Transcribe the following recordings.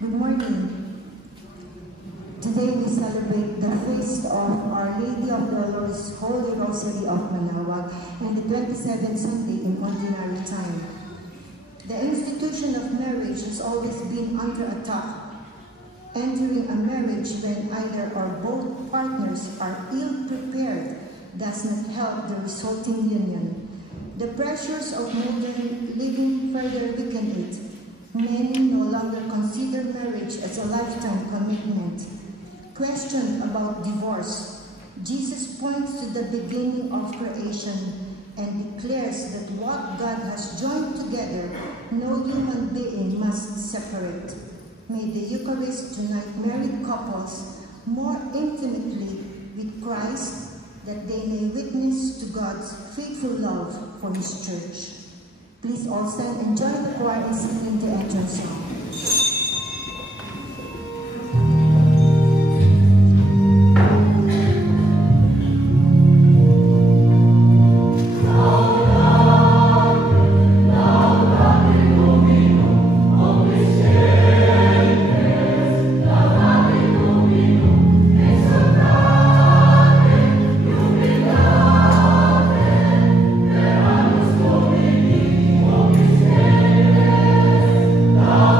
Good morning. Today we celebrate the feast of Our Lady of Dolores Holy Rosary of Manaoag and the 27th Sunday in Ordinary Time. The institution of marriage has always been under attack. Entering a marriage when either or both partners are ill-prepared does not help the resulting union. The pressures of modern living further weaken it. Many no longer consider marriage as a lifetime commitment. Question about divorce. Jesus points to the beginning of creation and declares that what God has joined together, no human being must separate. May the Eucharist unite married couples more intimately with Christ, that they may witness to God's faithful love for His Church. Please all stand and join the choir in singing the entrance song. Now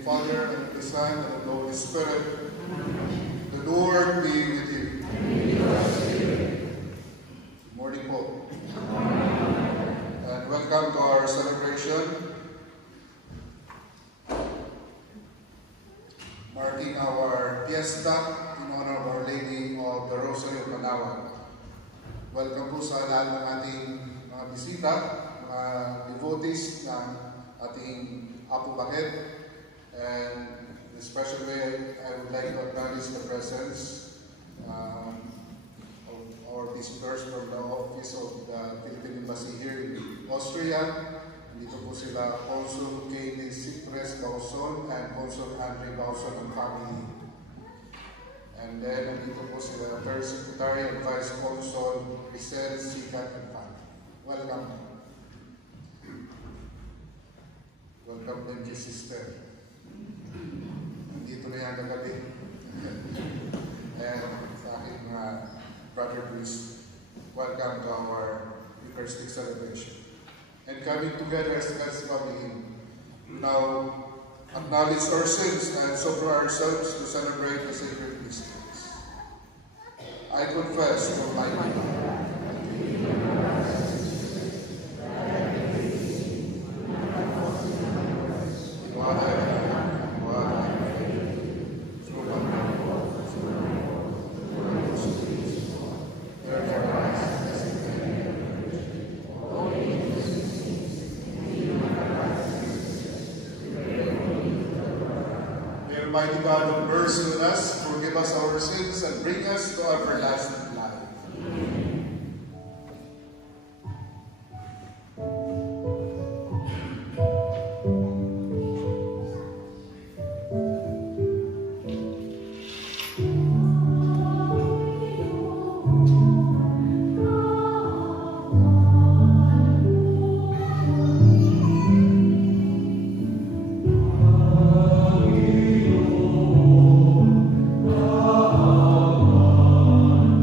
the Father, and of the Son, and of the Holy Spirit. The Lord be with you. Good morning po. And welcome to our celebration, marking our fiesta in honor of Our Lady of the Rosary of Manaoag. Welcome po sa lahat ng ating mga bisita, mga devotees ng ating Apo Bakit. And in a special way, I would like to acknowledge the presence of our visitors from the office of the Philippine Embassy here in Austria. Dito po sila Consul Katie Cypress Bausol and Consul Andre Bausol and family. And then, nandito po sila Third Secretary and Vice Consul Rizal Sikat and family. Welcome. Welcome din kay Sister. Nandito na yan kagabi. And sa aking brother Bruce, welcome to our Eucharistic celebration. And coming together as God's family, now acknowledge our sins and sober ourselves to celebrate the sacred mysteries. I confess to my mind. Almighty God, have mercy on us, forgive us our sins, and bring us to everlasting life.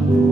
Oh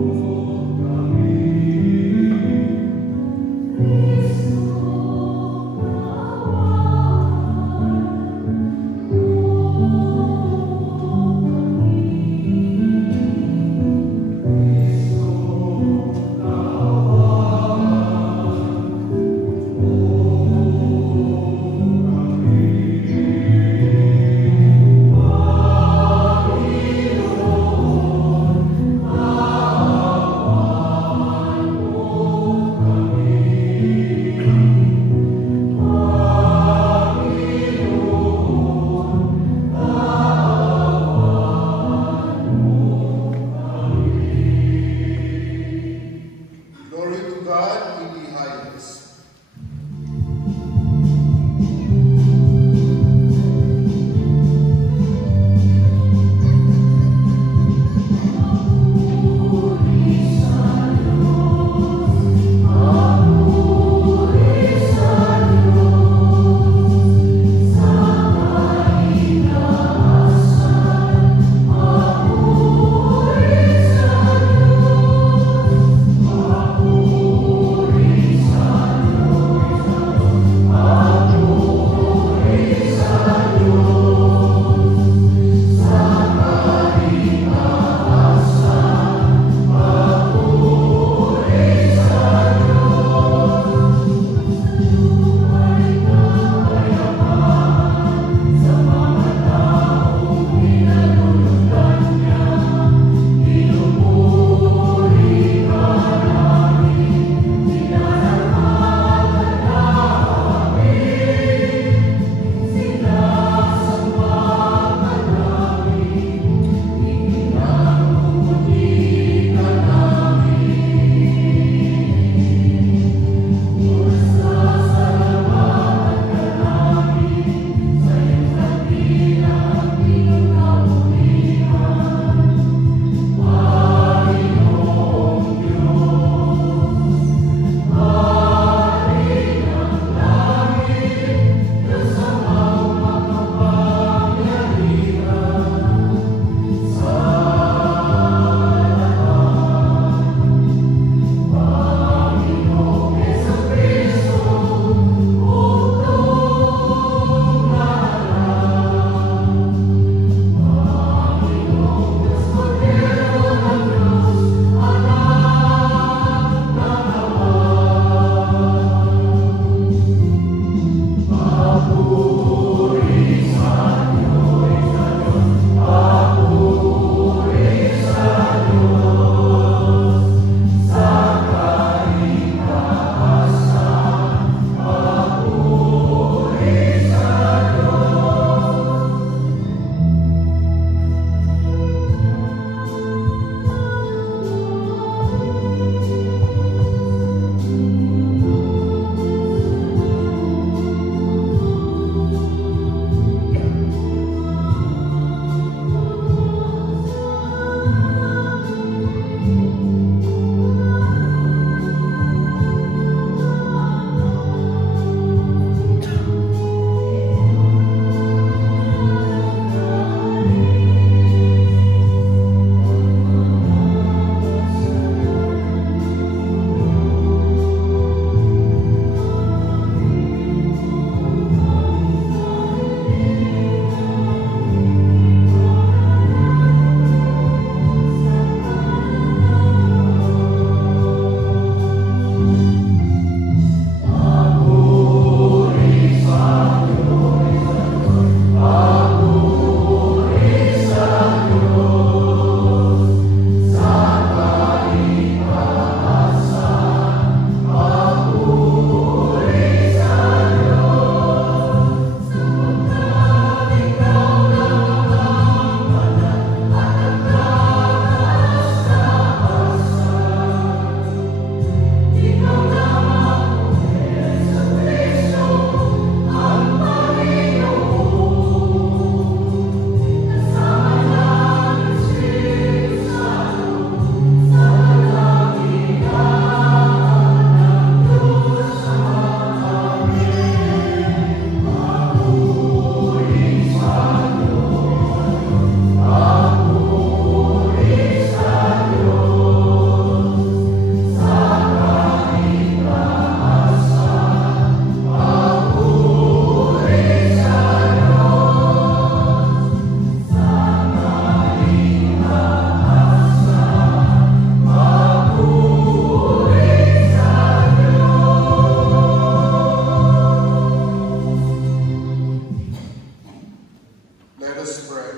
Let us pray.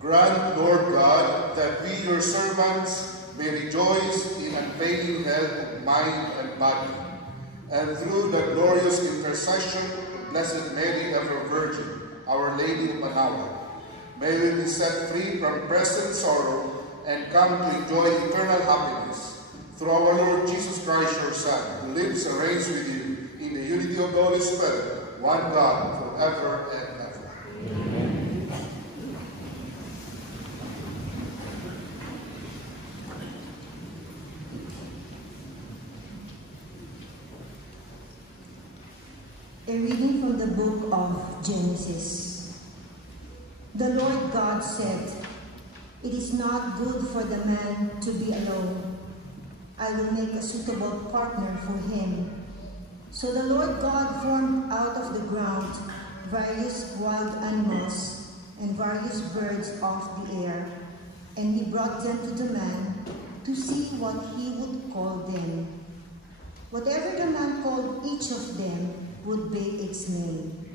Grant, Lord God, that we, your servants, may rejoice in unfailing health of mind and body, and through the glorious intercession of Blessed Mary, ever Virgin, Our Lady of Manaoag, may we be set free from present sorrow and come to enjoy eternal happiness through our Lord Jesus Christ, your Son, who lives and reigns with you in the unity of the Holy Spirit, one God, forever and ever. Amen. A reading from the book of Genesis. The Lord God said, "It is not good for the man to be alone. I will make a suitable partner for him." So the Lord God formed out of the ground various wild animals and various birds of the air, and he brought them to the man to see what he would call them. Whatever the man called each of them would be its name.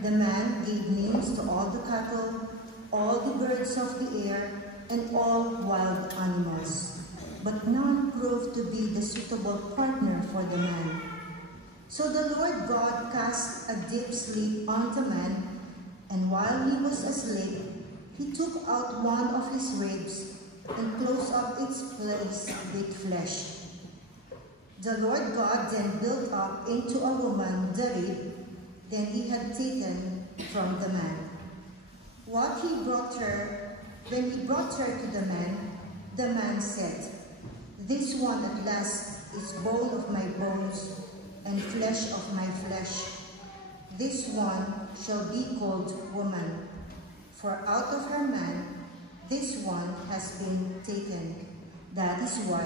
The man gave names to all the cattle, all the birds of the air, and all wild animals. But none proved to be the suitable partner for the man. So the Lord God cast a deep sleep on the man, and while he was asleep, he took out one of his ribs and closed up its place with flesh. The Lord God then built up into a woman the rib that he had taken from the man. When he brought her to the man said, "This one at last is bone of my bones and flesh of my flesh. This one shall be called woman, for out of her man this one has been taken. That is why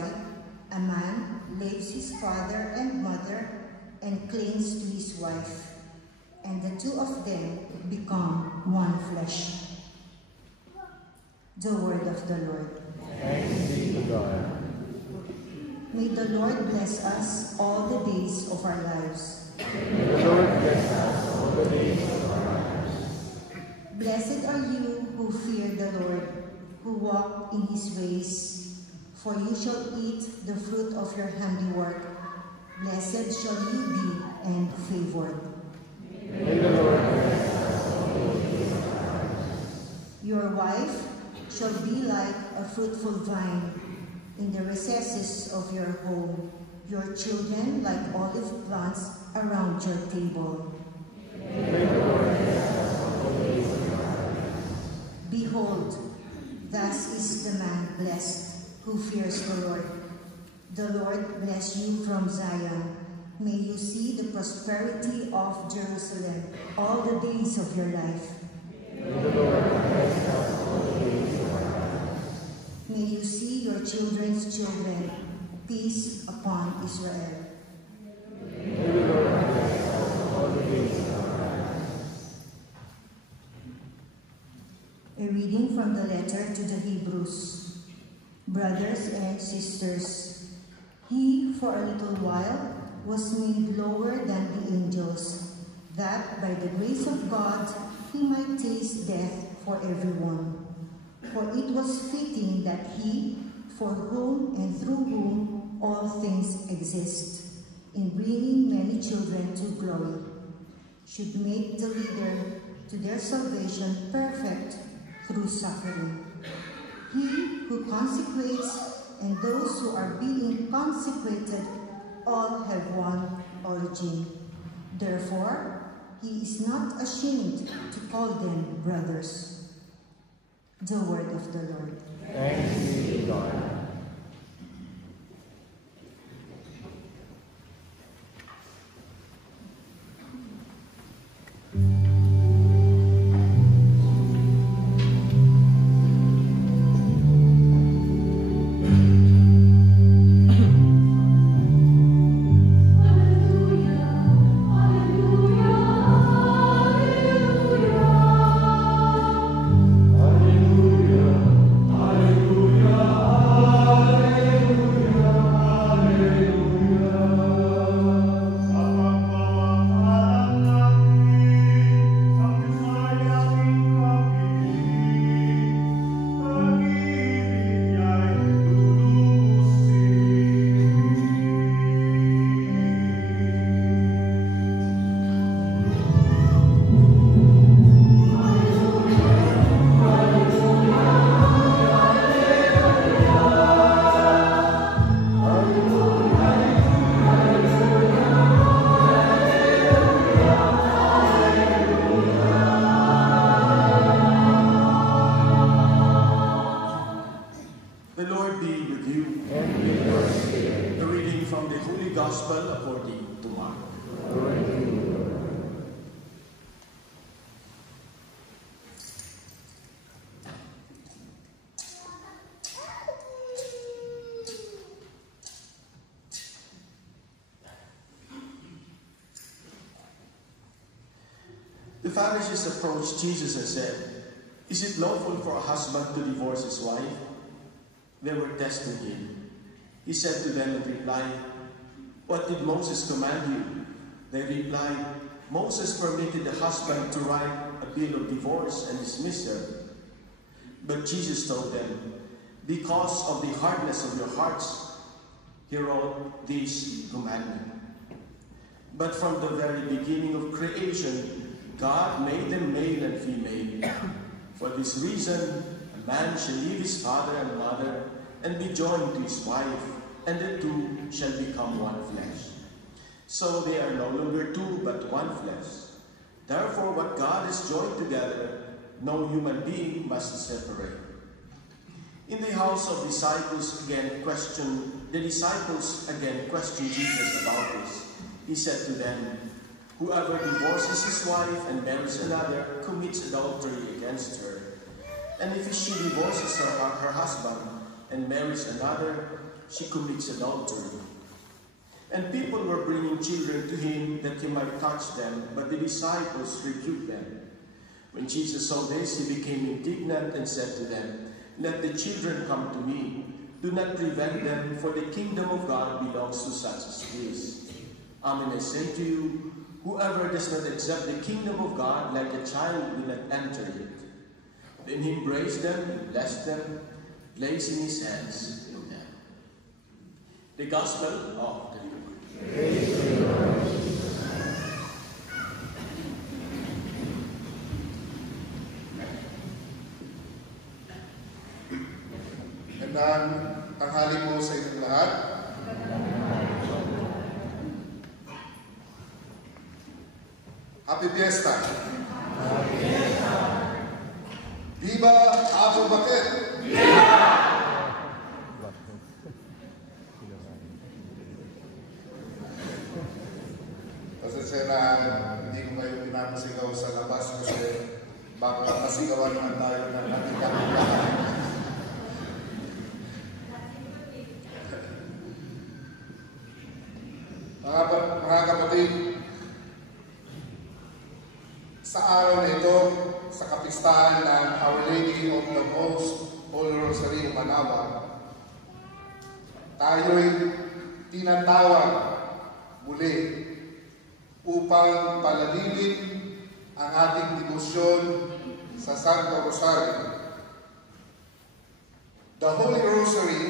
a man leaves his father and mother and clings to his wife, and the two of them become one flesh." The word of the Lord. Thanks be to God. May the Lord bless us all the days of our lives. May the Lord bless us all the days of our lives. Blessed are you who fear the Lord, who walk in his ways. For you shall eat the fruit of your handiwork. Blessed shall you be and favored. May the Lord bless us all the days of our lives. Your wife shall be like a fruitful vine in the recesses of your home, your children like olive plants around your table. May the Lord bless us all the days of our lives. Behold, thus is the man blessed who fears the Lord. The Lord bless you from Zion. May you see the prosperity of Jerusalem all the days of your life. May the Lord bless us all the days of our lives. May you see your children's children. Peace upon Israel. May the Lord bless us all the days of our lives. A reading from the letter to the Hebrews. Brothers and sisters, he for a little while was made lower than the angels, that by the grace of God he might taste death for everyone. For it was fitting that he, for whom and through whom all things exist, in bringing many children to glory, should make the leader to their salvation perfect through suffering. He who consecrates and those who are being consecrated all have one origin. Therefore, he is not ashamed to call them brothers. The word of the Lord. Thanks be to God. Hallelujah, hallelujah. The Pharisees approached Jesus and said, "Is it lawful for a husband to divorce his wife?" They were testing him. He said to them in reply, "What did Moses command you?" They replied, "Moses permitted the husband to write a bill of divorce and dismiss her." But Jesus told them, "Because of the hardness of your hearts, he wrote this commandment. But from the very beginning of creation, God made them male and female. For this reason, a man shall leave his father and mother and be joined to his wife, and the two shall become one flesh. So they are no longer two, but one flesh. Therefore, what God has joined together, no human being must separate." In the house of disciples again questioned Jesus about this. He said to them, "Whoever divorces his wife and marries another commits adultery against her. And if she divorces her husband and marries another, she commits adultery." And people were bringing children to him that he might touch them, but the disciples rebuked them. When Jesus saw this, he became indignant and said to them, "Let the children come to me. Do not prevent them, for the kingdom of God belongs to such as this. Amen, I say to you, whoever does not accept the kingdom of God like a child will not enter it." Then he embraced them and blessed them, placing his hands in them. The Gospel of the Lord. Praise to you, Lord Jesus. Magandang tanghali po sa inyong lahat. Happy Fiesta! Happy Fiesta! Viva Abu Bakr! Pasensya na hindi ko kayo pinapasigaw sa labas kasi baka masigawan naman tayo ng ating kapitbahay. Mga kapatid, sa araw na ito, sa kapistahan ng Our Lady of the Most Holy Rosary of Manaoag, tayo'y tinatawag muli upang palalinin ang ating debosyon sa Santo Rosario. The Holy Rosary,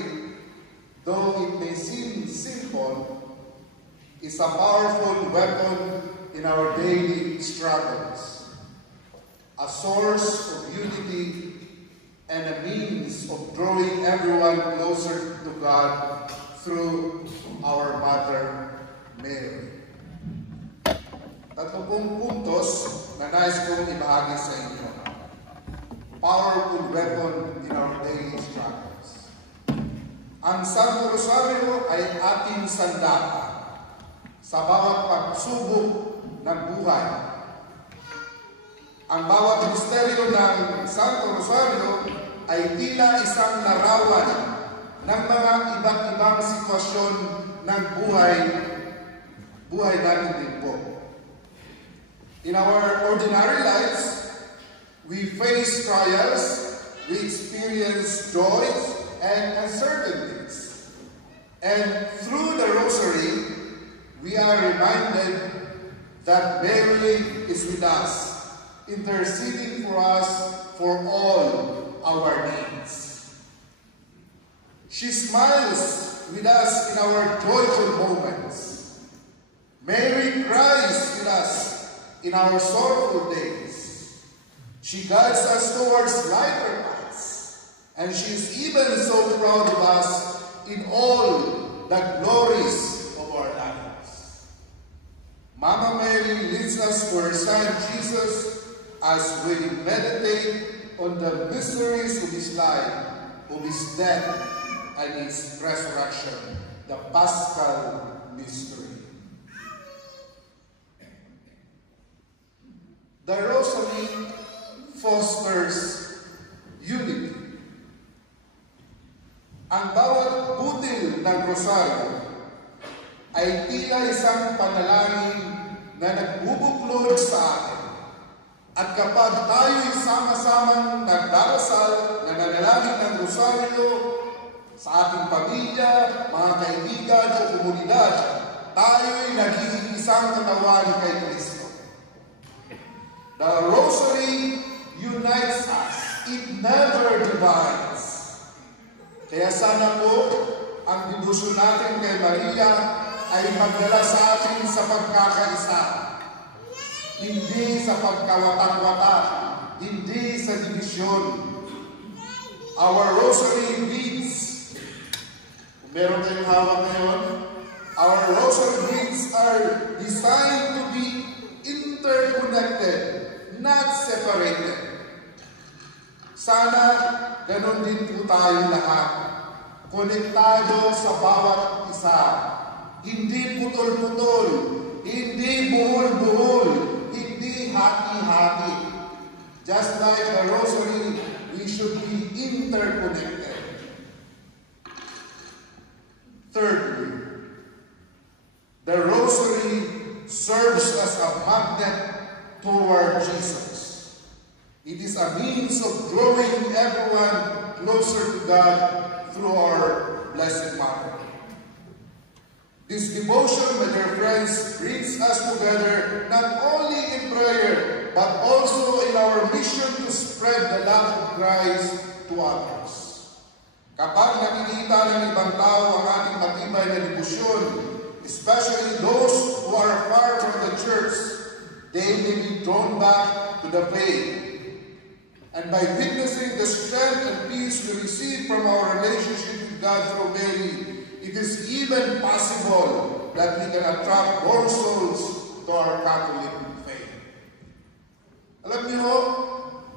though it may seem simple, is a powerful weapon in our daily struggles, a source of unity and a means of drawing everyone closer to God through our Mother Mary. Tatlong puntos na nais kong ibahagi sa inyo. Powerful weapon in our daily struggles. Ang Santo Rosario ay ating sandata sa bawat pagsubok ng buhay. Ang bawat misteryo ng Santo Rosario ay tila isang larawan ng mga iba't ibang sitwasyon ng buhay natin din po. In our ordinary lives, we face trials, we experience joys and uncertainties. And through the Rosary, we are reminded that Mary is with us, interceding for us for all our needs. She smiles with us in our joyful moments. Mary cries with us in our sorrowful days. She guides us towards lighter paths, and she is even so proud of us in all the glories of our lives. Mama Mary leads us to her Son Jesus as we meditate on the mysteries of His life, of His death, and His resurrection, the Paschal mystery. The Rosary fosters unity. Ang bawat butil ng Rosario ay tila isang panalangin na nagbubuklod sa atin At kapag tayo'y sama-samang nagdarasal, nananalangin ng rosaryo sa ating pamilya, mga kaibigan o komunidad, tayo'y nagiging isang katawan kay Kristo. The Rosary unites us. It never divides. Kaya sana po, ang debosyon natin kay Maria ay magdala sa atin sa pagkakaisa. Hindi sa pagkawatak-watak, hindi sa divisyon. Our rosary beads, kung meron tayong hawak ngayon, our rosary beads are designed to be interconnected, not separated. Sana ganon din po tayo lahat, konektado sa bawat isa. Hindi putol-putol, hindi buhol-buhol, hindi hati-hati. Just like the rosary, we should be interconnected. Thirdly, the rosary serves as a magnet toward Jesus. It is a means of drawing everyone closer to God through our Blessed Mother. This devotion, my dear friends, brings us together not only in prayer, but also in our mission to spread the love of Christ to others. Kapag nakikita ng ibang tao ang ating matibay na debosyon, especially those who are far from the church, they may be drawn back to the faith. And by witnessing the strength and peace we receive from our relationship with God through Mary, it is even possible that we can attract more souls to our Catholic faith. Alam niyo,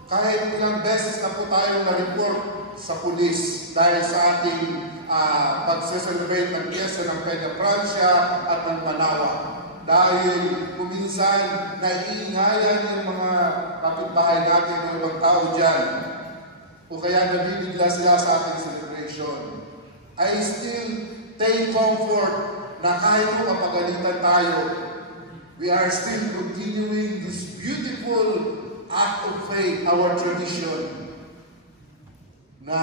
kahit ilang beses na po tayong na-report sa pulis dahil sa ating pag-celebrate ng piyesta ng Peña Francia at ng Manawa. Dahil kuminsan naiingayan yung mga kapitbahay natin ng ibang tao dyan. O kaya nabibigla sila sa ating celebration. I still take comfort na kahit mapagalitan tayo, we are still continuing this beautiful act of faith, our tradition, na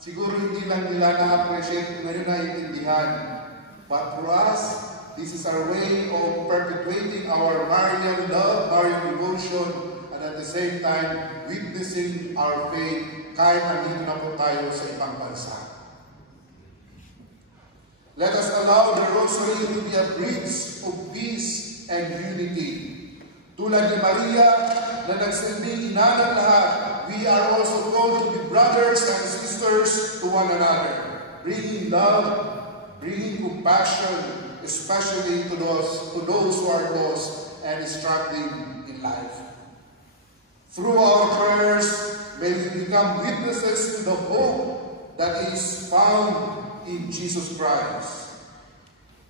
siguro hindi lang nila na-appreciate kung ngayon naiintindihan. But for us, this is our way of perpetuating our Marian love, Marian devotion, and at the same time, witnessing our faith kahit nandito na po tayo sa ibang bansa. Let us allow the Rosary to be a bridge of peace and unity. Tulad ni Maria na nagsilbing ina ng lahat, we are also called to be brothers and sisters to one another, bringing love, bringing compassion, especially to those who are lost and struggling in life. Through our prayers, may we become witnesses to the hope that is found in Jesus Christ.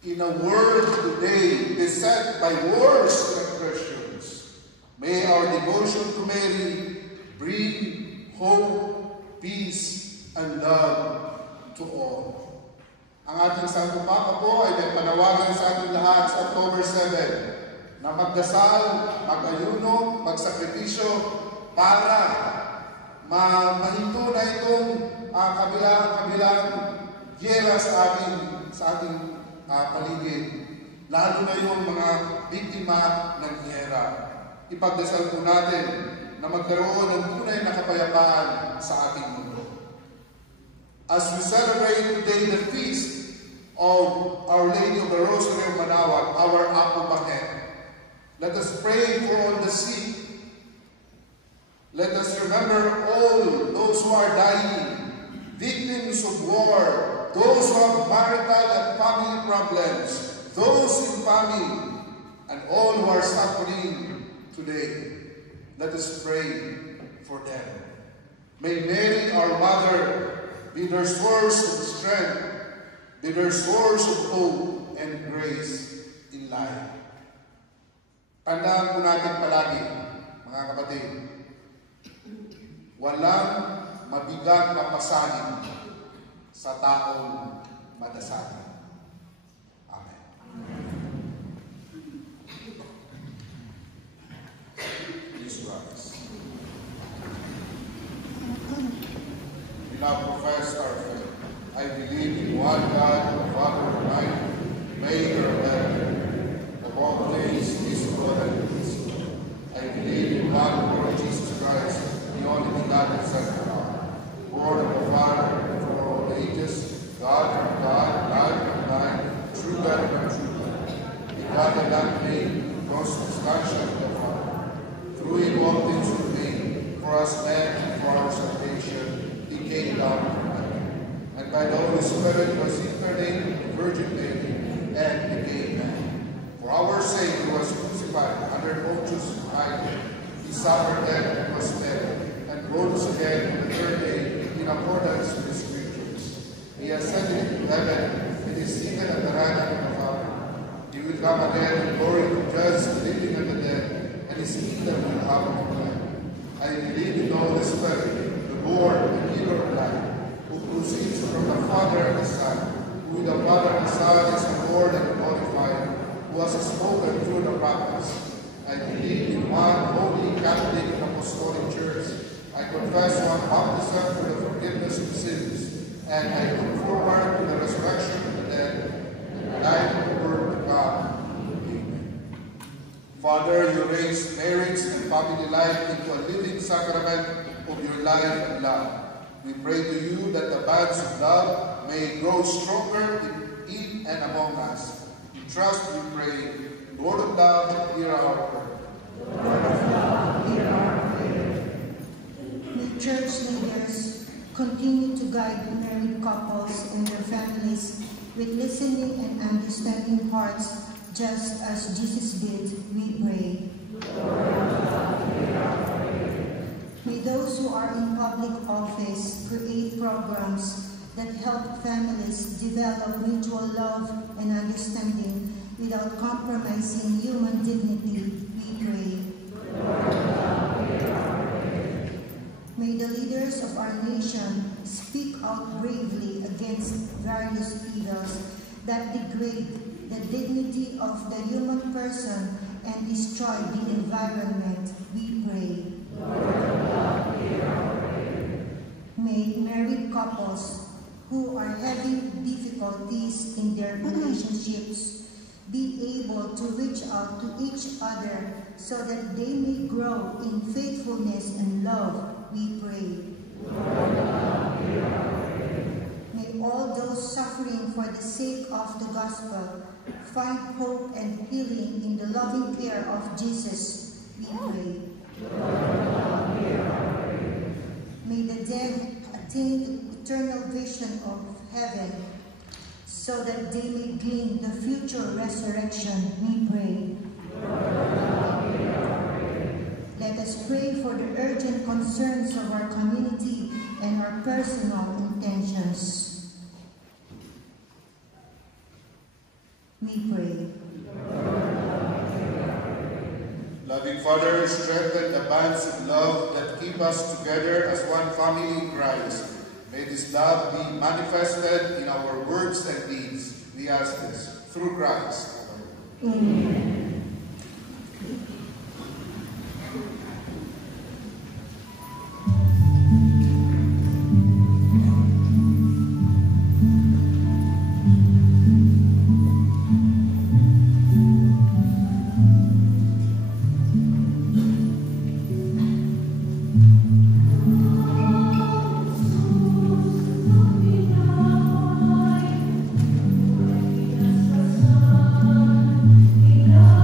In a world today beset by wars and oppressions, may our devotion to Mary bring hope, peace, and love to all. Ang ating Santo Papa po ay may panawagan sa ating lahat sa October 7 na magdasal, mag-ayuno, magsakripisyo para mahinto na itong kabilang gyera sa ating paligid. Lalo na yung mga biktima ng gyera. Ipagdasal po natin na magkaroon ng tunay na kapayapaan sa ating mundo. As we celebrate today the feast of Our Lady of the Rosary of Manaoag, our Apo Bakit, let us pray for all the sick. Let us remember all those who are dying, victims of war, those who have marital and family problems, those in famine, and all who are suffering today. Let us pray for them. May Mary, our Mother, be their source of strength, be their source of hope and grace in life. Tandaan po natin palagi, mga kapatid, walang mabigat na pasanin sa taong madasalin. Amen. Please now profess our faith. I believe in one God, the Father Almighty, maker of heaven, of all things visible and invisible. I believe in one Lord Jesus Christ, the only begotten Son of God, born of the Father before all ages, God from God, God from God, true God from true God. Begotten, not made, consubstantial with the Father. Through him all things were made, for us men and for our salvation, he came down from heaven. And by the Holy Spirit was incarnate of the Virgin Mary, and became man. For our sake he was crucified under Pontius Pilate. He suffered death and was buried, and rose again on the third day in accordance with the Scriptures. He ascended into heaven, and is seated at the right hand of the Father. He will come again in glory to judge the living and the dead, and his kingdom will have no end. I believe in the Holy Spirit, the Lord and giver of life, who proceeds from the Father and the Son, who with the Father and the Son is the Lord and glorified, who has spoken through the prophets. I believe in one holy Catholic and Apostolic Church. I confess one baptism for the forgiveness of sins, and I look forward to the resurrection of the dead and the life of the Word of God. Amen. Father, you raised marriage and family life into a living sacrament of your life and love. We pray to you that the bonds of love may grow stronger in and among us. In trust we pray. Lord of love, hear our prayer. Lord of love, hear our prayer. May church leaders continue to guide married couples and their families with listening and understanding hearts, just as Jesus did, we pray. Lord of love, hear our prayer. May those who are in public office create programs that help families develop mutual love and understanding without compromising human dignity, we pray. Lord of love, hear our prayer. May the leaders of our nation speak out bravely against various evils that degrade the dignity of the human person and destroy the environment, we pray. Lord of love, hear our prayer. May married couples who are having difficulties in their relationships be able to reach out to each other so that they may grow in faithfulness and love, we pray. Lord of love, hear our prayer. May all those suffering for the sake of the gospel find hope and healing in the loving care of Jesus, we pray. Lord of love, hear our prayer. May the dead attain the eternal vision of heaven, so that they may gain the future resurrection, we pray. Lord of love, hear our prayer. Let us pray for the urgent concerns of our community and our personal intentions. We pray. Loving Father, strengthen the bonds of love that keep us together as one family in Christ. May this love be manifested in our words and deeds. We ask this through Christ. Amen. Love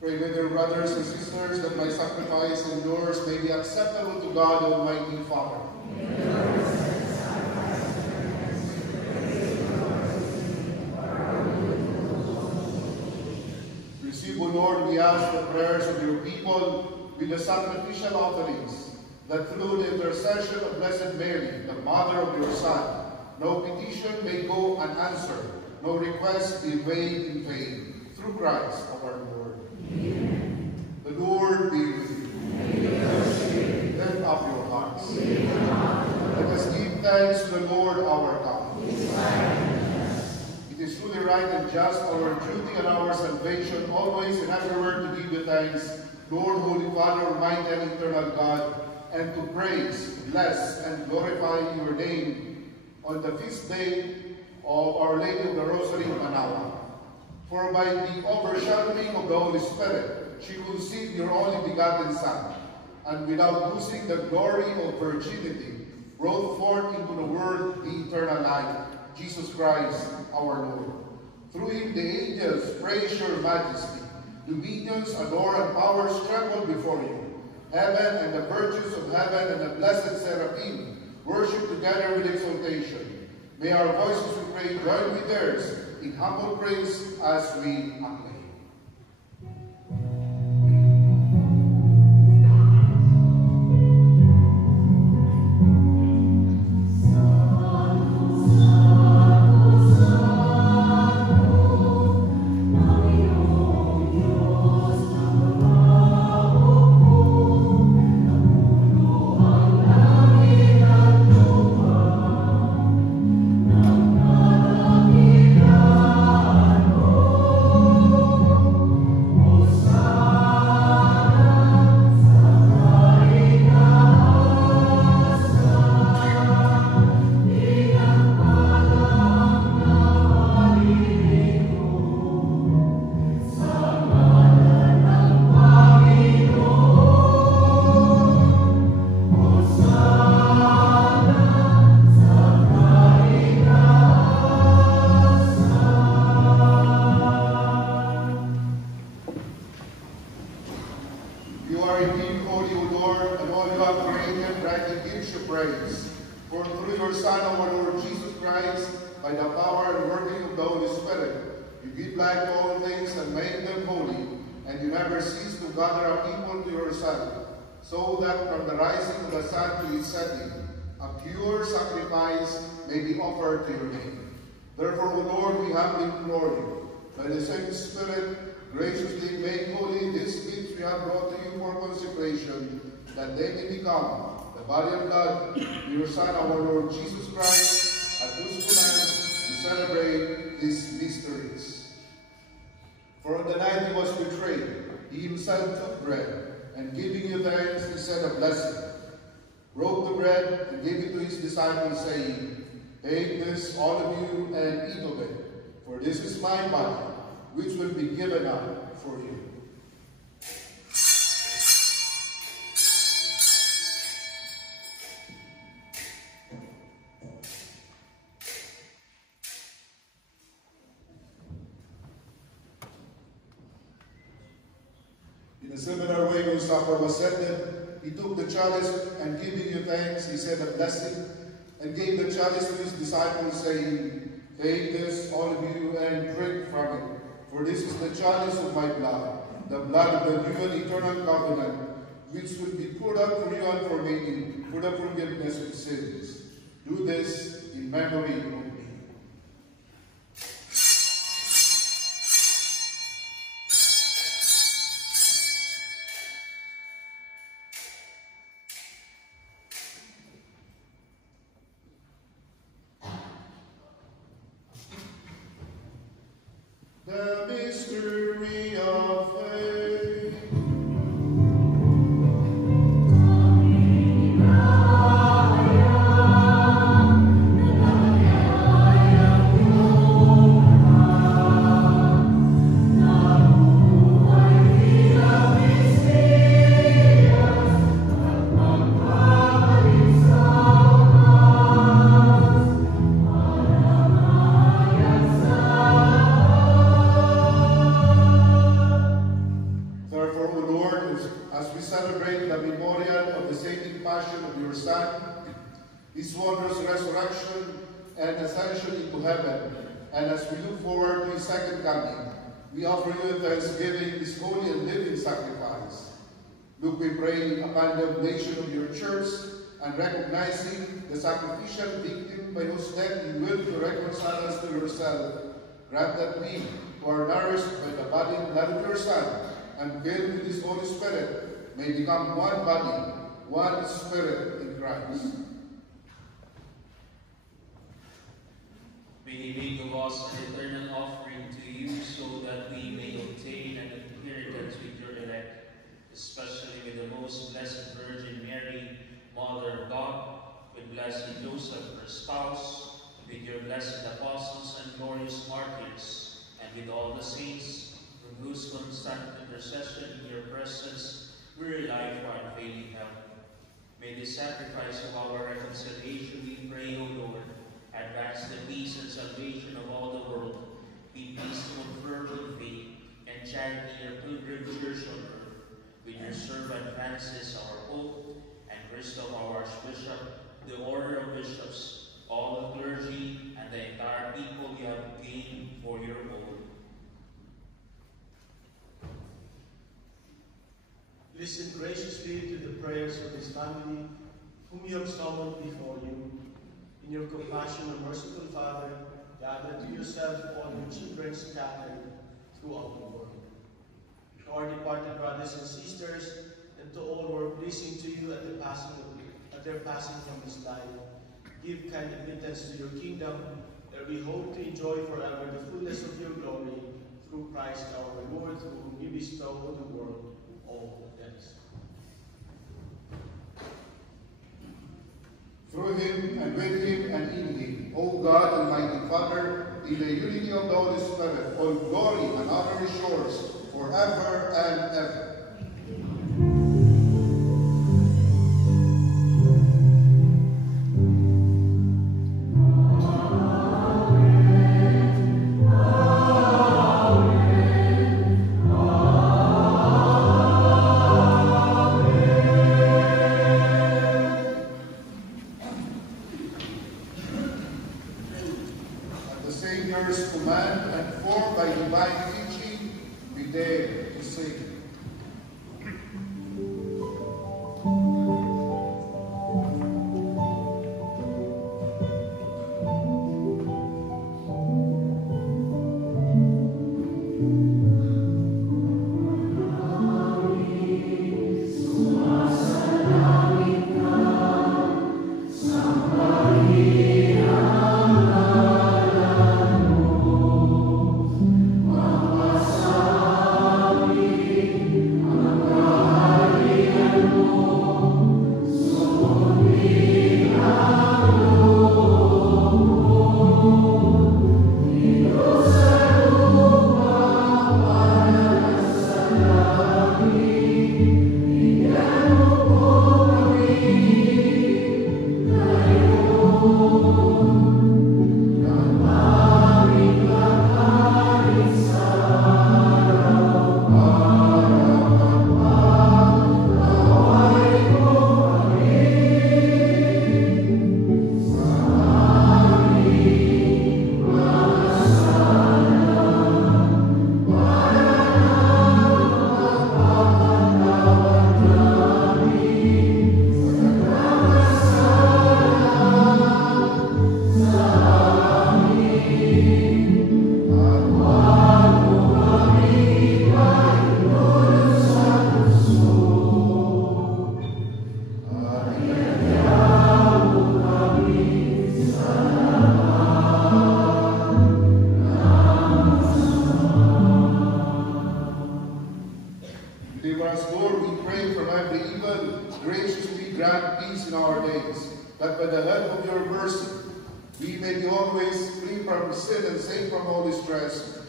Pray with your brothers and sisters that my sacrifice and yours may be acceptable to God, Almighty Father. Receive, O Lord, we ask the prayers of your people with the sacrificial offerings, that through the intercession of Blessed Mary, the Mother of your Son, no petition may go unanswered, no request be weighed in vain. Through Christ our Lord. Amen. The Lord be with you. Amen. Lift up your hearts. Let us give thanks to the Lord our God. It is truly right and just, our duty and our salvation, always and everywhere to give you thanks, Lord, Holy Father, Almighty and Eternal God, and to praise, bless, and glorify your name on the feast day of Our Lady of the Rosary of Manaoag. For by the overshadowing of the Holy Spirit, she conceived your only begotten Son, and without losing the glory of virginity, brought forth into the world the eternal life, Jesus Christ our Lord. Through him the angels praise your majesty, dominions adore and powers tremble before you. Heaven and the virtues of heaven and the blessed seraphim worship together with exaltation. May our voices, we pray, join with theirs in humble praise as we acclaim. So that from the rising of the sun to its setting, a pure sacrifice may be offered to your name. Therefore, O Lord, we humbly implore you, by the same Spirit, graciously make holy these gifts we have brought to you for consecration, that they may become the body and blood of your Son, our Lord Jesus Christ, at whose command we celebrate these mysteries. For on the night he was betrayed, he himself took bread, and giving you thanks, he said a blessing, broke the bread, and gave it to his disciples, saying, Take this, all of you, and eat of it, for this is my body, which will be given up for you. In a similar way, when supper was ended, he took the chalice, and giving you thanks, he said a blessing, and gave the chalice to his disciples, saying, Take this, all of you, and drink from it, for this is the chalice of my blood, the blood of the new and eternal covenant, which will be poured out for you and for many, for the forgiveness of sins. Do this in memory of me. The mystery of faith. Amen. celebrate the memorial of the saving passion of your Son, his wondrous resurrection and ascension into heaven, and as we look forward to his second coming, we offer you in thanksgiving this holy and living sacrifice. Look, we pray, upon the oblation of your church, and recognizing the sacrificial victim by whose death you will to reconcile us to yourself, grant that we, who are nourished by the body and blood of your Son, and filled with his Holy Spirit, may become one body, one spirit in Christ. May he make of us an eternal offering to you, so that we may obtain an inheritance with your elect, especially with the most blessed Virgin Mary, Mother of God, with blessed Joseph, her spouse, with your blessed apostles and glorious martyrs, and with all the saints, from whose constant intercession in your presence we rely for unfailing help. May the sacrifice of our reconciliation, we pray, O Lord, advance the peace and salvation of all the world. Be peaceful, firm in faith, and charity your pilgrim church on earth, with your servant Francis, our Pope, and Christoph, our Archbishop, the order of bishops, all the clergy, and the entire people you have gained for your own. Listen graciously to the prayers of this family, whom you have summoned before you. In your compassion, O merciful Father, gather to yourself all your children scattered throughout the world. To our departed brothers and sisters, and to all who are pleasing to you at their passing from this life, give kind admittance to your kingdom, that we hope to enjoy forever the fullness of your glory, through Christ our Lord, through whom you bestow on the world all that is. Through him, and with him, and in him, O God, Almighty Father, in the unity of the Holy Spirit, all glory and honor is yours, forever and ever. Command and formed by divine teaching, we dare to sing.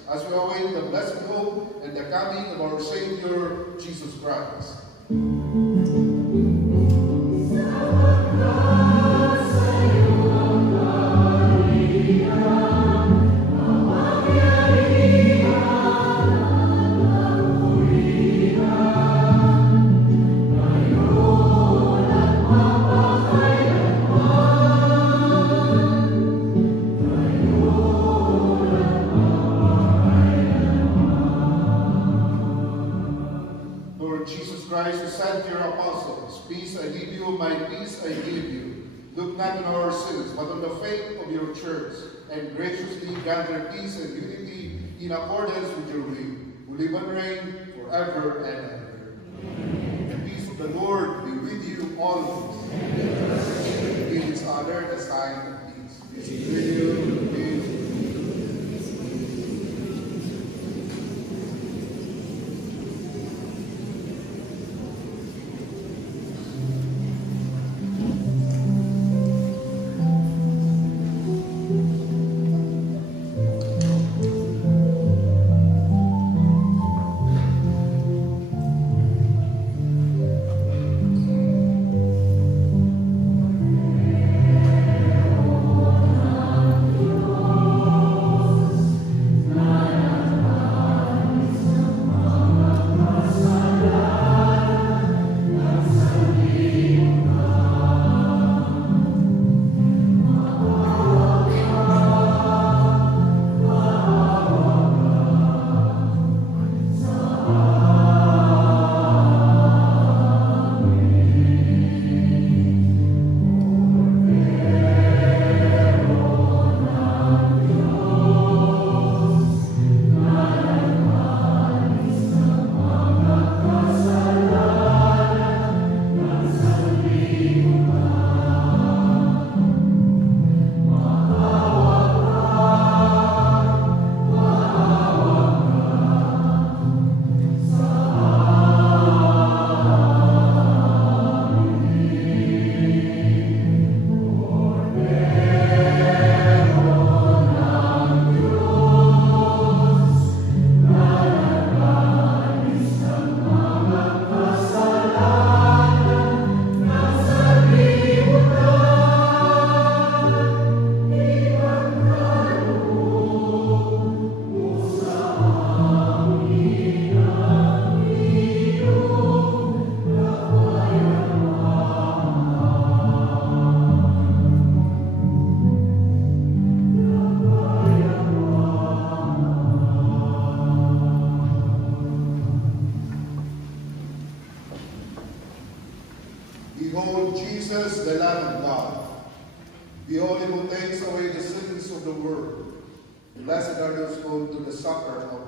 As we await the blessed hope and the coming of our Savior, Jesus Christ. Christ, who said to your apostles, "Peace I leave you, my peace I give you. Look not on our sins, but on the faith of your church, and graciously gather peace and unity in accordance with your will, who live and reign forever and ever." The peace of the Lord be with you always. Give each other the sign of peace. Peace be with you. Behold Jesus, the Lamb of God. Behold him who takes away the sins of the world. Blessed are those who go to the supper of the Lamb.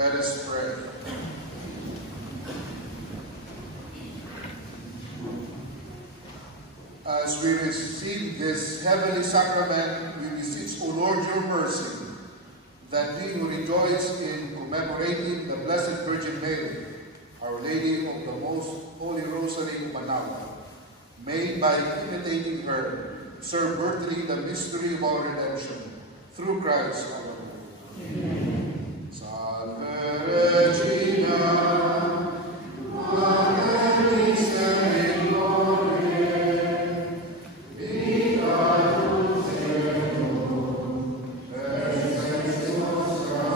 Let us pray. As we receive this heavenly sacrament, we beseech, O Lord, your mercy, that we who rejoice in commemorating the Blessed Virgin Mary, Our Lady of the Most Holy Rosary of Manaoag, may, by imitating her, serve worthily the mystery of our redemption, through Christ our Lord. Amen. Salve Regina, Mater Misericordiae, vita dulcedo, persecutus nostra,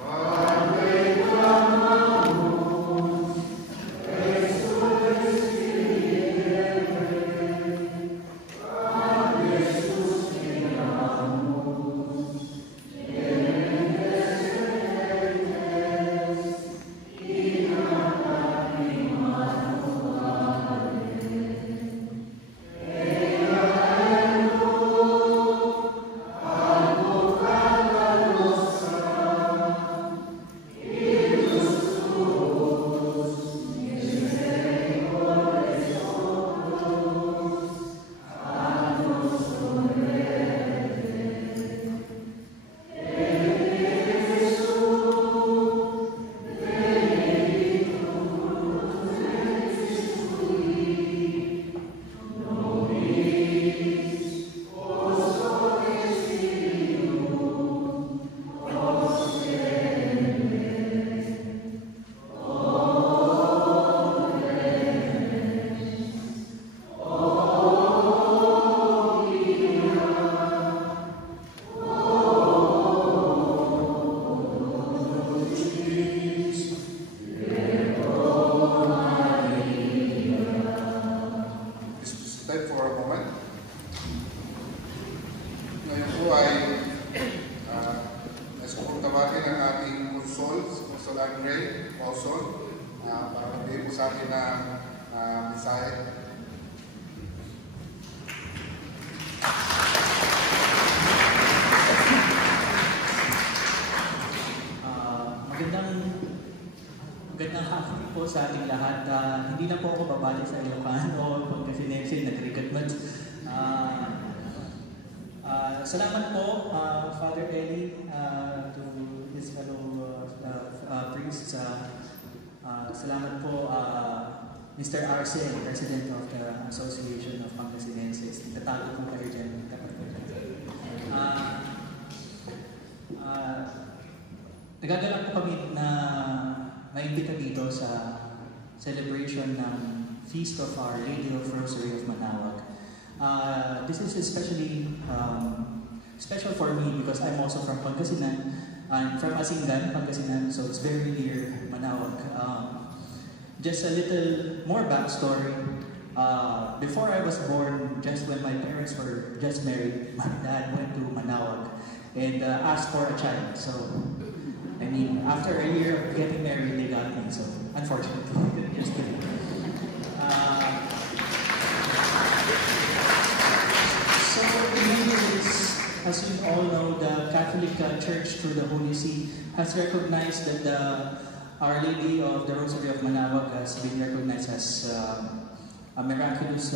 Padre clamamus, exules Magandang hapon po sa ating lahat. Hindi na po ako babalik sa Ilocano, Pangasinan, nag-recruitment. Salamat po, Father Eli, to his fellow priests. Salamat po, Mr. Arce, President of the Association of Pangasinenses. Nagtatago po kayo dyan. Nagagalak po kami na maimbita dito sa celebration ng Feast of Our Lady of Rosary of Manaoag. This is especially special for me because I'm also from Pangasinan. I'm from Asingan, Pangasinan, so it's very near Manaoag. Just a little more backstory. Before I was born, just when my parents were just married, my dad went to Manaoag and asked for a child. So I mean, after a year of getting married, they got me, so unfortunately, just kidding. So, in many ways, as you all know, the Catholic Church through the Holy See has recognized that Our Lady of the Rosary of Manaoag has been recognized as a miraculous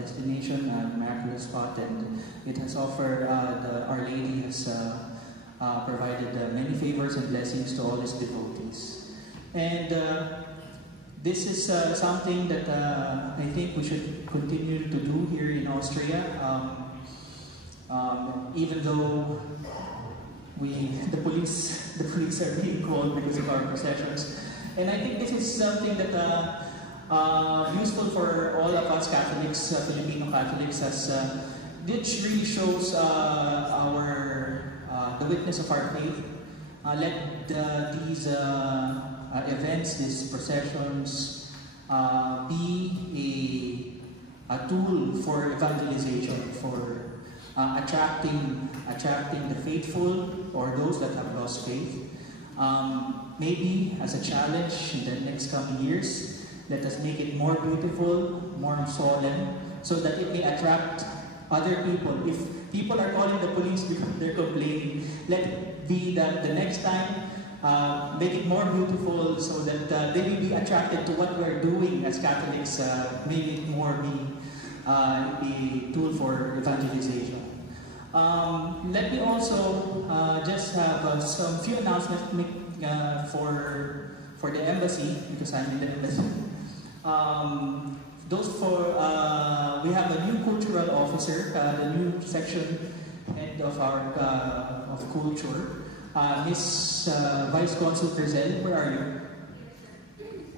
destination, a miraculous spot, and it has offered, Our Lady has provided many favors and blessings to all its devotees. And this is something that I think we should continue to do here in Austria, even though the police are being called because of our processions. And I think this is something that useful for all of us Catholics, Filipino Catholics, as this really shows the witness of our faith. Let these events, these processions, be a tool for evangelization, for attracting the faithful or those that have lost faith. Maybe as a challenge in the next coming years, let us make it more beautiful, more solemn, so that it may attract other people. If people are calling the police because they're complaining, let it be that the next time, make it more beautiful so that they will be attracted to what we're doing as Catholics, make it more be a tool for evangelization. Let me also just have some few announcements for the embassy, because I'm in the embassy. We have a new cultural officer, the new section head of our of culture, Miss Vice Consul Frizel. Where are you?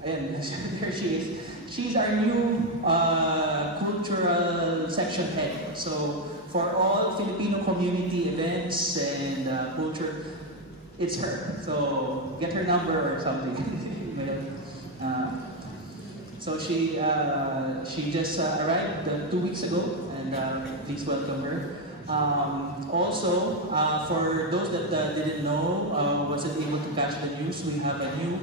And there she is. She's our new cultural section head. So for all Filipino community events and culture, it's her. So get her number or something. So she just arrived 2 weeks ago, and please welcome her. Also, for those that didn't know, wasn't able to catch the news, we have a new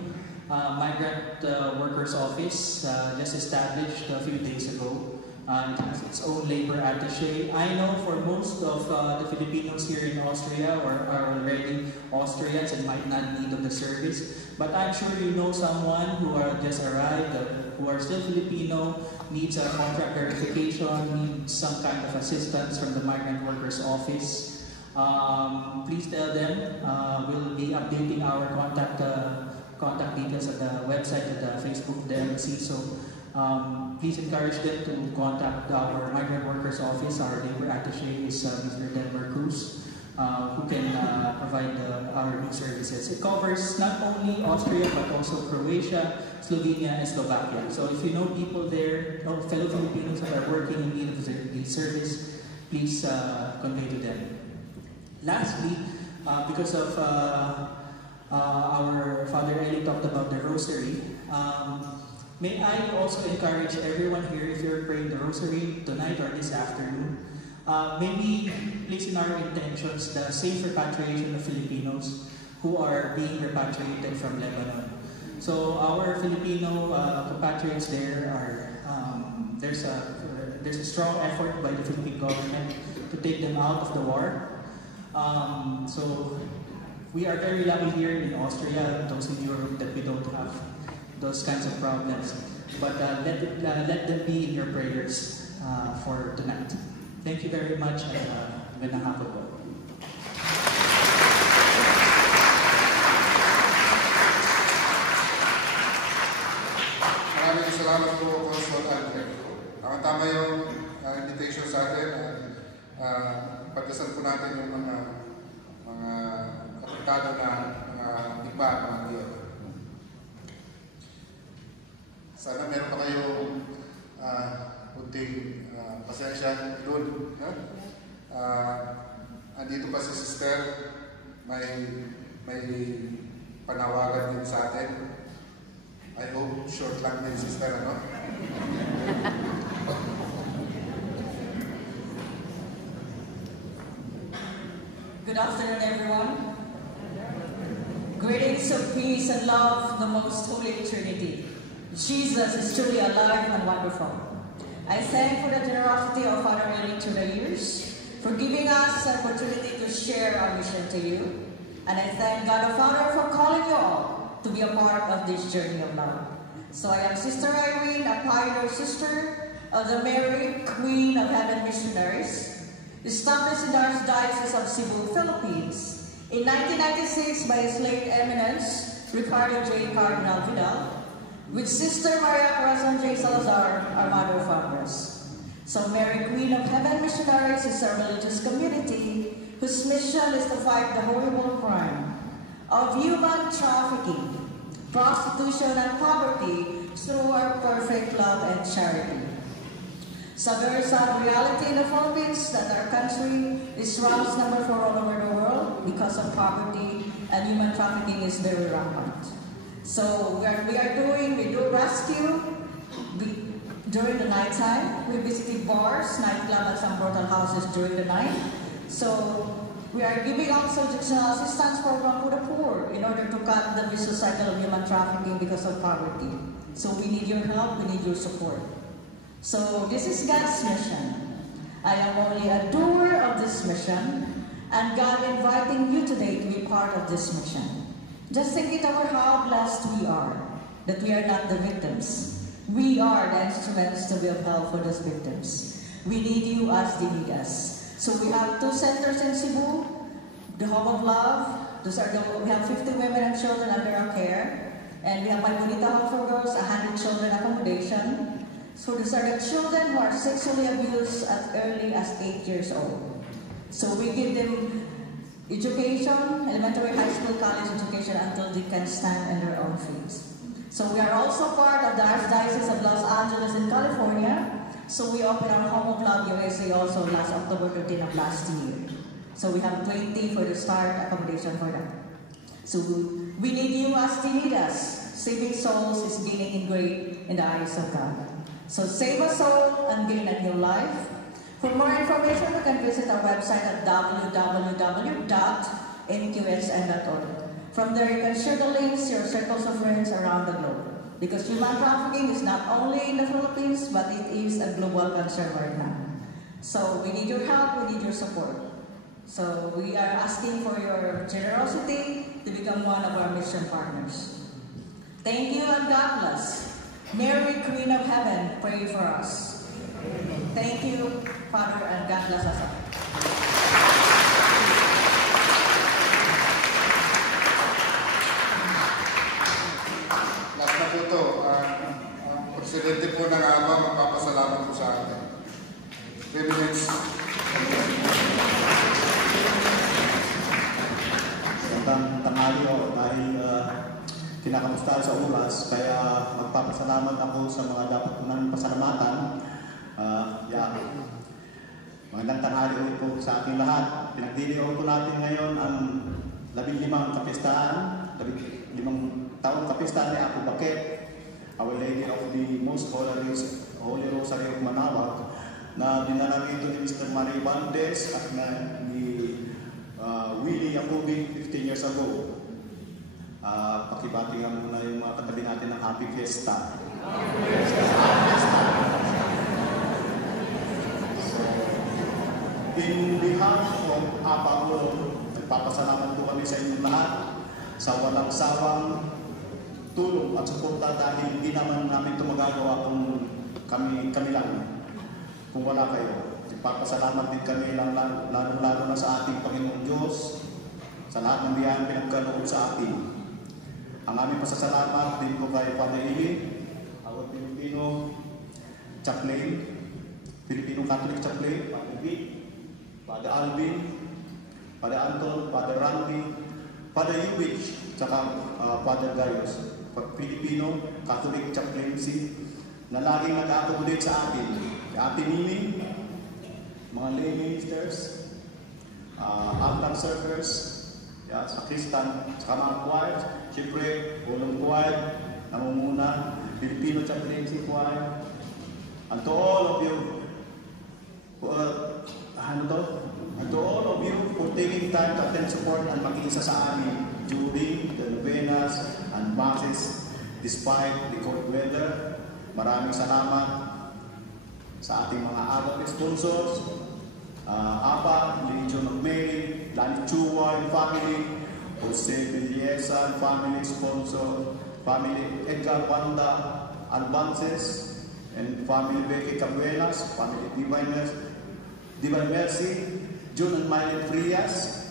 migrant workers office just established a few days ago. It has its own labor attaché. I know for most of the Filipinos here in Austria are already Austrians and might not need of the service, but I'm sure you know someone who are just arrived, who are still Filipino, needs a contract verification, needs some kind of assistance from the Migrant Workers Office. Please tell them. We'll be updating our contact details at the website, at the Facebook of the embassy. So please encourage them to contact our Migrant Workers Office. Our labor attaché is Mr. Denver Cruz, who can provide our new services. It covers not only Austria but also Croatia, Slovenia, and Slovakia. So if you know people there, fellow Filipinos that are working in need of the service, please convey to them. Lastly, because of our Father Eli talked about the Rosary, may I also encourage everyone here, if you're praying the Rosary tonight or this afternoon, maybe place in our intentions the safe repatriation of Filipinos who are being repatriated from Lebanon. So our Filipino compatriots there are, there's a strong effort by the Philippine government to take them out of the war. So we are very lucky here in Austria, those in Europe, that we don't have those kinds of problems. But let them be in your prayers for tonight. Thank you very much, and magandang hapon po. Maraming salamat po, Consul Alfred. Tama yung invitation sa atin. Pagdasal po natin yung mga apektado na mga iba, mga diyon. Sana meron pa kayong kunting pasensya doon. Andito pa si Sister, may panawagan din sa atin. I hope short lang din, Sister, ano? Good afternoon, everyone. peace, and love the most holy Trinity. Jesus is truly alive and wonderful. I thank for the generosity of Father Willie through the years, for giving us an opportunity to share our mission to you. And I thank God the Father for calling you all to be a part of this journey of love. So I am Sister Irene, a pioneer sister of the Mary, Queen of Heaven Missionaries, established in the Archdiocese of Cebu, Philippines, in 1996 by His late Eminence, Ricardo J. Cardinal Vidal, with Sister Maria Corazon J. Salazar, our Mother of Founders. So Mary, Queen of Heaven Missionaries is a religious community whose mission is to fight the horrible crime of human trafficking, prostitution, and poverty through our perfect love and charity. So there is a reality in the Philippines that our country is ranks number 4 all over the world because of poverty, and human trafficking is very rampant. So we do rescue during the night time. We visited bars, nightclubs, and some brothel houses during the night. So we are giving also educational assistance program for the poor in order to cut the vicious cycle of human trafficking because of poverty. So we need your help, we need your support. So this is God's mission. I am only a doer of this mission, and God inviting you today to be part of this mission. Just think it over how blessed we are, that we are not the victims. We are the instruments to be of help for those victims. We need you as they need us. So we have 2 centers in Cebu, the Home of Love. We have 50 women and children under our care. And we have My Bonita Home for Girls, 100 children accommodation. So these are the children who are sexually abused as early as 8 years old. So we give them education, elementary, high school, college education until they can stand on their own feet. So we are also part of the Archdiocese of Los Angeles in California. So we opened our Home of Love USA also last October 13 of last year. So we have 20 for the start accommodation for them. So we need you as they need us. Saving souls is gaining in great in the eyes of God. So save a soul and gain a new life. For more information, you can visit our website at www.nqsn.org. From there, you can share the links to your circles of friends around the globe. Because human trafficking is not only in the Philippines, but it is a global concern right now. So we need your help, we need your support. So we are asking for your generosity to become one of our mission partners. Thank you and God bless. Mary, Queen of Heaven, pray for us. Thank you, Father, and God bless us all. Last na po ito. Ang presidente po ng AMA magpapasalamat po sa atin. 3 minutes. Magandang tanghali dahil kinakamusta sa oras, kaya magpapasalamat ako sa mga dapat ko namin pasalamatan. Magandang tanghali ulit po sa ating lahat. Pinagdiriwang po natin ngayon ang 15 kapistaan, 15 taong kapistaan ni Apo Baket, Our Lady of the Most Holy Rosary of Manaoag, na dinala ito ni Mr. Mario Bandes at ni Willie Apubi 15 years ago. Pakibatingan muna yung mga katabi natin ng Happy Fiesta. In behalf of APAO, nagpapasalamat po kami sa inyong lahat sa walang sawang tulong at suporta, dahil hindi naman namin ito magagawa kung kami lang, kung wala kayo. Nagpapasalamat din kami lalo na sa ating Panginoong Diyos, sa lahat ng biyayang pinagkaloob sa atin. Ang aming pasasalamat din po kay Father Eli, our Filipino chaplain, Filipino Catholic chaplain, Father Vic, Father Alvin, Father Anton, Father Randy, Father Yuwich, saka Father Gaius, Filipino Catholic chaplaincy na laging nag-accommodate sa atin. Ate Mimi, mga lay ministers, altang servers, sa Kristan, saka mga choir, siyempre, ulong choir, namumuna, Filipino chaplaincy choir, and to all of you, and to all of you for taking time to attend support and makiisa sa amin during the novenas and masses despite the cold weather. Maraming salamat sa ating mga agape sponsors, APA, Legion of Mary, Lani Chua and family, Jose Villesa and family sponsor, family Edgar Wanda Albances, and family Becky Cabuenas, family Divine Mercy, June and Mylen Frias,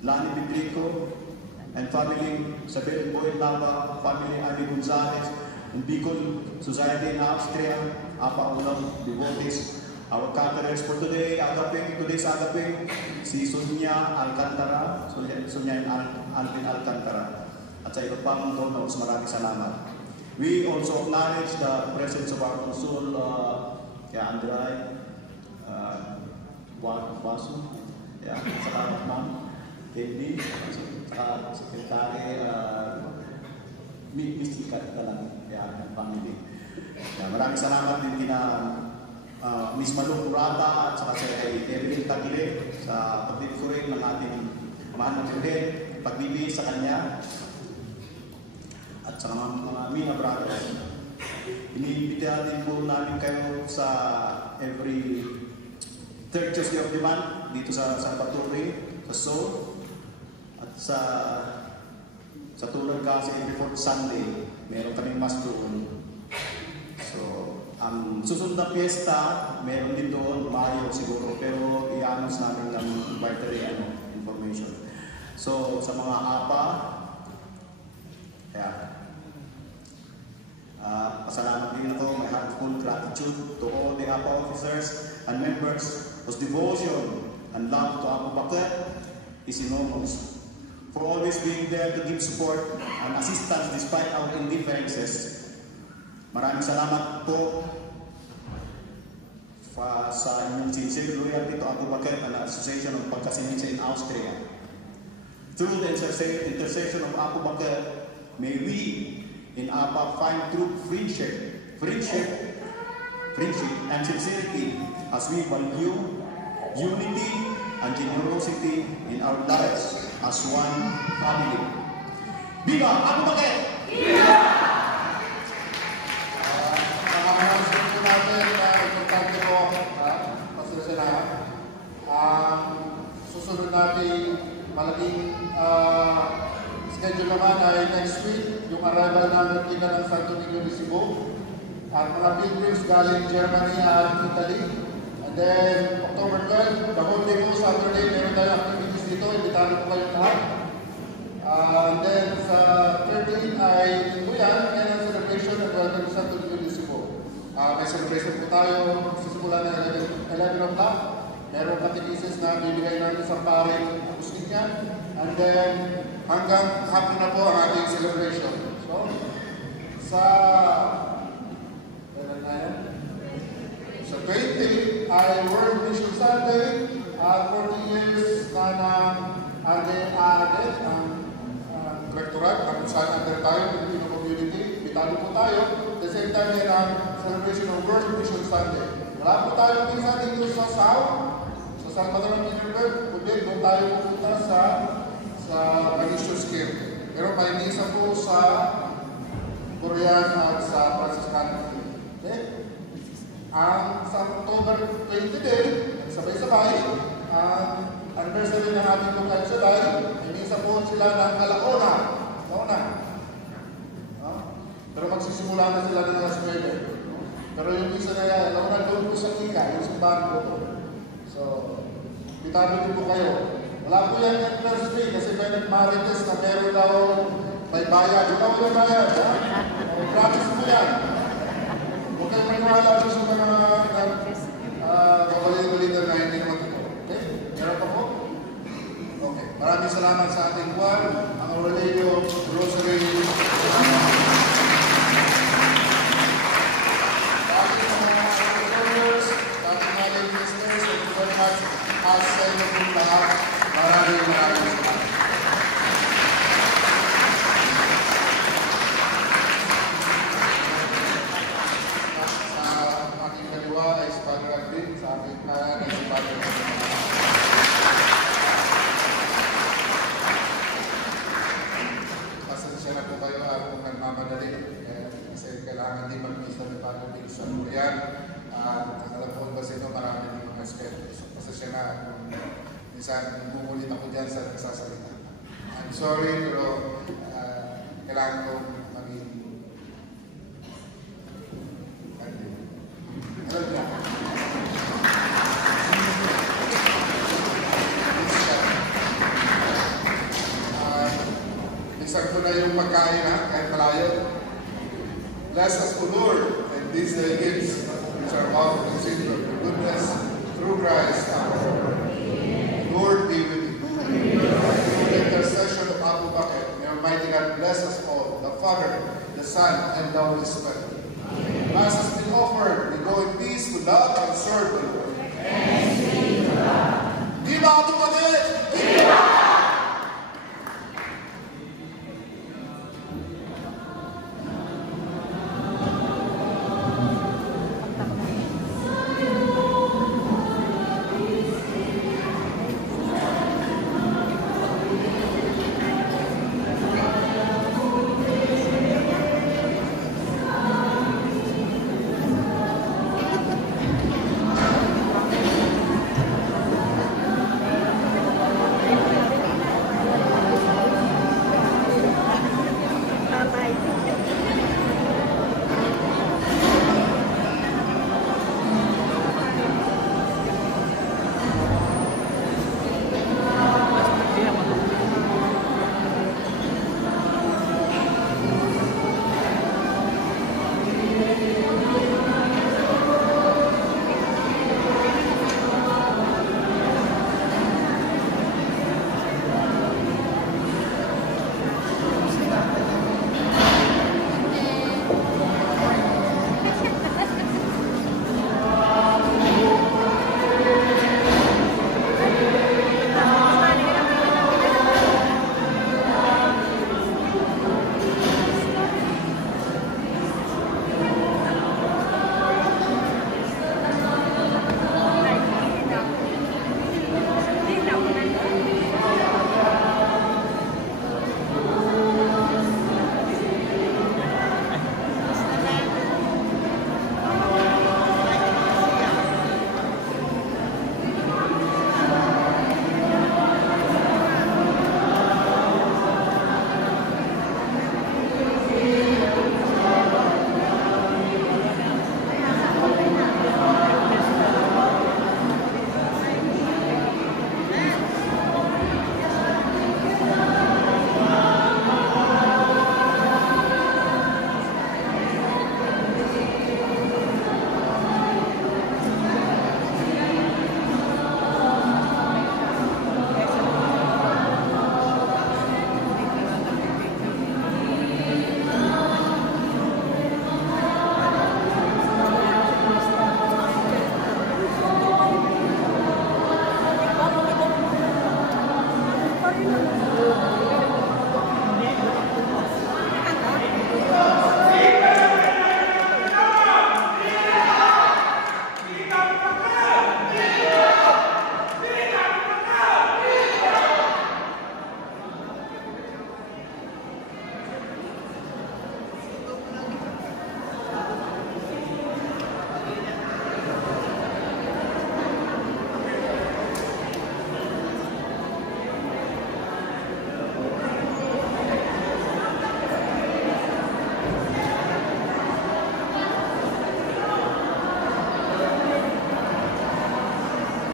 Lani Biblico, and family Sabel Boy Lava, family Ali Gonzalez, and Bicol Society in Austria, Apa Ulam devotees. Our caterers for today, today's agape, si Sonia Alcantara, Sonia Alvin Alcantara, at sa iba pang donors, maraming salamat. We also acknowledge the presence of our consul, Andray, Wasu, saka Ma'am, Katie, Secretary, Miss Kat lang, family. Maraming salamat din kina Miss Malung Rata at saka sa Erwin Tagle sa pagdidifurin ng ating mahal na president, pagbibigay sa kanya at sa mga Mina Brothers. Iniimbita din po namin kayo sa every third Tuesday of the month dito sa Salvatore, sa Seoul, at sa Tulad kasi every fourth Sunday meron kaming mas doon. So, ang susunod na piyesta, meron din doon, Mayo siguro, pero i-announce namin ng inventory information. So, sa mga APA, pasalamat din ako, my heartful gratitude to all the APA officers and members whose devotion and love to Abu Bakr is enormous. For always being there to give support and assistance despite our indifferences. Maraming salamat po sa inyong sincere loyalty to Abu Bakr and Association of Pagkasinitsa in Austria. Through the intercession of Abu Bakr, may we in APA find true friendship and sincerity as we value unity and generosity in our lives as one family. Viva Abu Bakr! Viva! Susunod natin malaking schedule naman ay next week, yung arrival ng Tika ng Santo Niño de Cebu at mga pilgrims galing Germany at Italy. And then October 12, the whole day po, Saturday, meron tayong activities dito, imbitahan ko kayong lahat. And then sa 13 ay Buyan, and celebration at welcome sa Santo Niño de Cebu. May celebration po tayo, sisimulan ng 11 o'clock. Merong catechesis na bibigay natin sa paring Agustin yan. And then, hanggang hapon na po ang ating celebration. So, sa 20 ay World Mission Sunday. 40 years na ade-ade ang rectorate, ang saan under tayo, Filipino community. Bitalo po tayo. At the same time, yan ang celebration of World Mission Sunday. Wala po tayo minsan dito sa South. Sa Salvador ng Pinnerberg, doon tayo pupunta sa Manisyo Scheme. Pero may misa po sa Korean at sa Franciscan. Okay? Sa October 20 din, sabay-sabay, anniversary ng ating local July, may misa po sila ng Alaona. Pero magsisimula na sila ng alas 9. Pero yung misa na yan, Alaona doon po sa Ika, yung simbahan po. So, bitabi po kayo. Wala po yan anniversary kasi may nagmarites na meron daw may bayad. Ikaw yung bayad, ha? Promise mo yan. Huwag kayong maniwala doon sa mga kapalit-balita na hindi naman ito. Okay? Meron pa po? Okay. Maraming salamat sa ating buwan, ang Our Lady of Rosary. Maraming salamat. kailangan din mag-isa ng pag-ibig sa Korean. Alam ko ba sa inyo, marami din mga skeptics. Pasasya na kung minsan bumulit ako dyan sa nagsasalita. I'm sorry, pero kailangan ko maging alam niya. Isang ko na yung pagkain kahit malayo. Bless us, O Lord, and these thy gifts, which are all of the sin of your goodness, through Christ our Lord. Lord be with you. Through the intercession of Abu Bakr, may Almighty God bless us all, the Father, the Son, and the Holy Spirit. Mass has been offered. We go in peace to love and serve the Lord. Viva Abu Bakr! Viva!